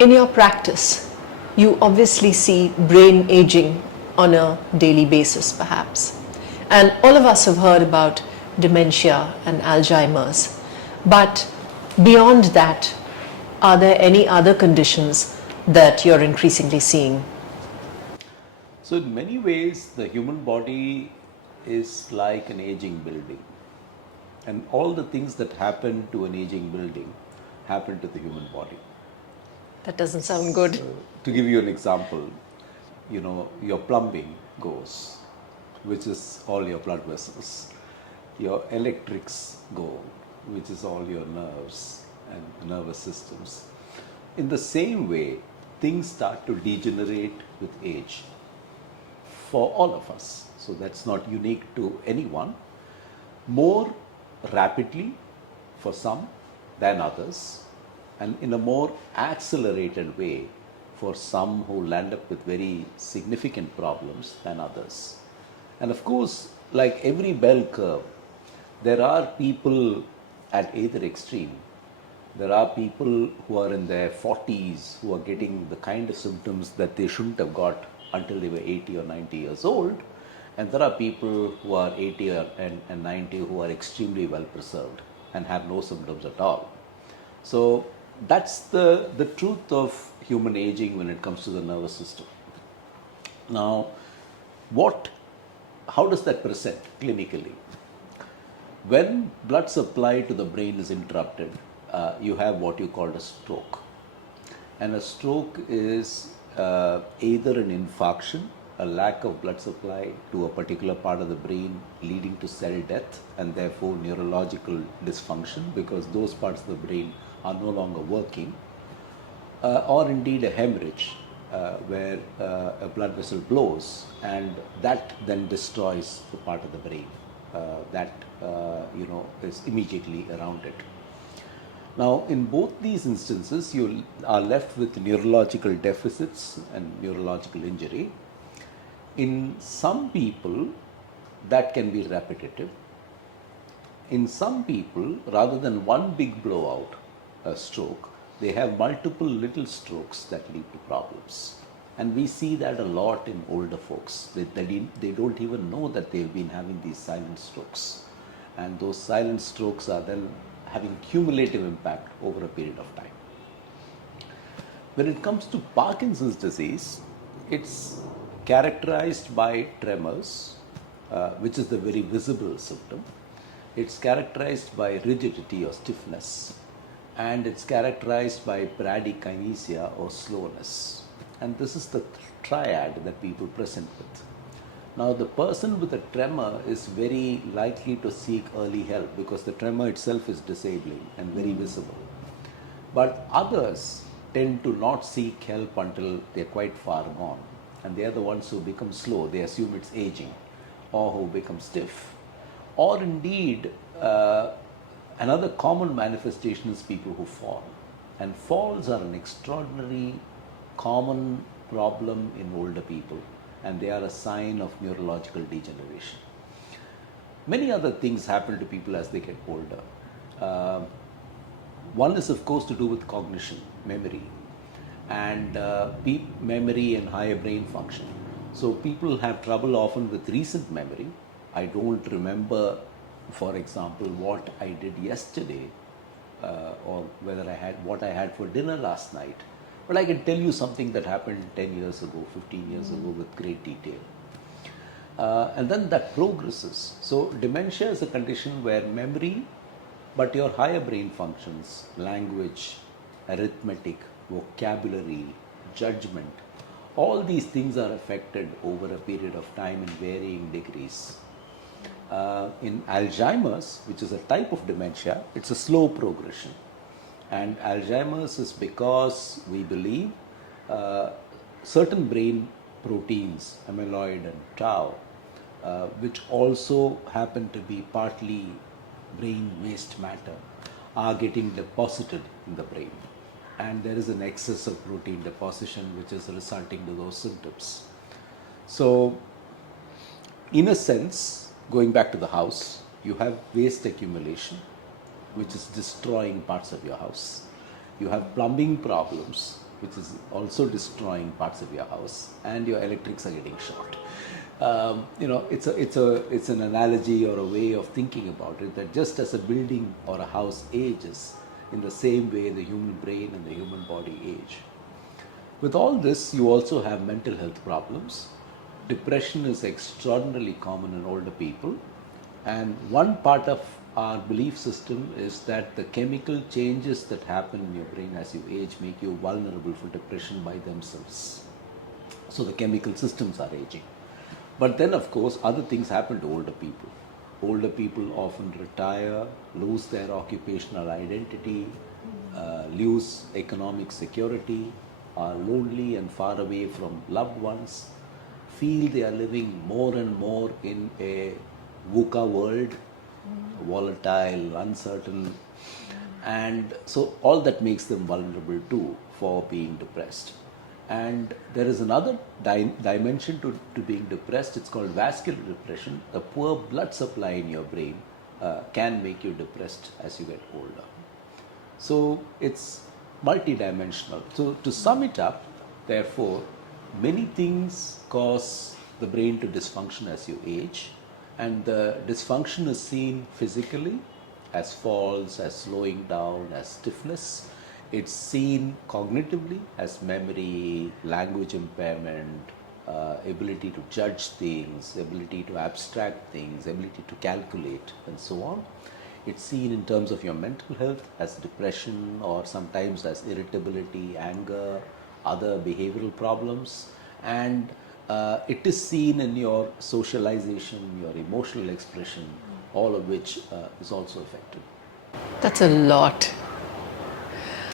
In your practice, you obviously see brain aging on a daily basis, perhaps. And all of us have heard about dementia and Alzheimer's. But beyond that, are there any other conditions that you're increasingly seeing? So, in many ways, the human body is like an aging building. And all the things that happen to an aging building happen to the human body. That doesn't sound good. To give you an example, your plumbing goes, which is all your blood vessels. Your electrics go, which is all your nerves and nervous systems. In the same way, things start to degenerate with age for all of us. So that's not unique to anyone. More rapidly for some than others, and in a more accelerated way for some who land up with very significant problems than others. And of course, like every bell curve, there are people at either extreme. There are people who are in their 40s who are getting the kind of symptoms that they shouldn't have got until they were 80 or 90 years old. And there are people who are 80 and 90 who are extremely well preserved and have no symptoms at all. So that's the truth of human aging when it comes to the nervous system. Now, how does that present clinically? When blood supply to the brain is interrupted, you have what you call a stroke. And a stroke is either an infarction, a lack of blood supply to a particular part of the brain leading to cell death and therefore neurological dysfunction because those parts of the brain are no longer working, or indeed a hemorrhage where a blood vessel blows and that then destroys the part of the brain that is immediately around it. Now, in both these instances, you are left with neurological deficits and neurological injury. In some people, that can be repetitive. In some people, rather than one big blowout, a stroke, they have multiple little strokes that lead to problems. And we see that a lot in older folks. They don't even know that they've been having these silent strokes. And those silent strokes are then having cumulative impact over a period of time. When it comes to Parkinson's disease, it's characterized by tremors, which is the very visible symptom. It's characterized by rigidity or stiffness, and it's characterized by bradykinesia or slowness. And this is the triad that people present with. Now, the person with a tremor is very likely to seek early help because the tremor itself is disabling and very visible. But others tend to not seek help until they're quite far gone. And they are the ones who become slow. They assume it's aging, or who become stiff. Or indeed, another common manifestation is people who fall. And falls are an extraordinary common problem in older people, and they are a sign of neurological degeneration. Many other things happen to people as they get older. One is, of course, to do with cognition, memory, and memory and higher brain function. So people have trouble often with recent memory. I don't remember, for example, what I did yesterday or what I had for dinner last night. But I can tell you something that happened 10 years ago, 15 years ago with great detail. And then that progresses. So dementia is a condition where memory, but your higher brain functions, language, arithmetic, vocabulary, judgment, all these things are affected over a period of time in varying degrees. In Alzheimer's, which is a type of dementia, it's a slow progression. And Alzheimer's is because we believe certain brain proteins, amyloid and tau, which also happen to be partly brain waste matter, are getting deposited in the brain. And there is an excess of protein deposition which is resulting to those symptoms. So, in a sense, going back to the house, you have waste accumulation, which is destroying parts of your house. You have plumbing problems, which is also destroying parts of your house, and your electrics are getting short. It's an analogy or a way of thinking about it, that just as a building or a house ages, in the same way the human brain and the human body age. With all this, you also have mental health problems. Depression is extraordinarily common in older people, and one part of our belief system is that the chemical changes that happen in your brain as you age make you vulnerable for depression by themselves. So the chemical systems are aging. But then, of course, other things happen to older people. Older people often retire, lose their occupational identity, lose economic security, are lonely and far away from loved ones, feel they are living more and more in a VUCA world, volatile, uncertain, and so all that makes them vulnerable too for being depressed. And there is another dimension to being depressed. It's called vascular depression. A poor blood supply in your brain can make you depressed as you get older. So it's multidimensional. So to sum it up, therefore, many things cause the brain to dysfunction as you age, and the dysfunction is seen physically as falls, as slowing down, as stiffness. It's seen cognitively as memory, language impairment, ability to judge things, ability to abstract things, ability to calculate, and so on. It's seen in terms of your mental health as depression, or sometimes as irritability, anger, other behavioral problems. And it is seen in your socialization, your emotional expression, all of which is also affected. That's a lot.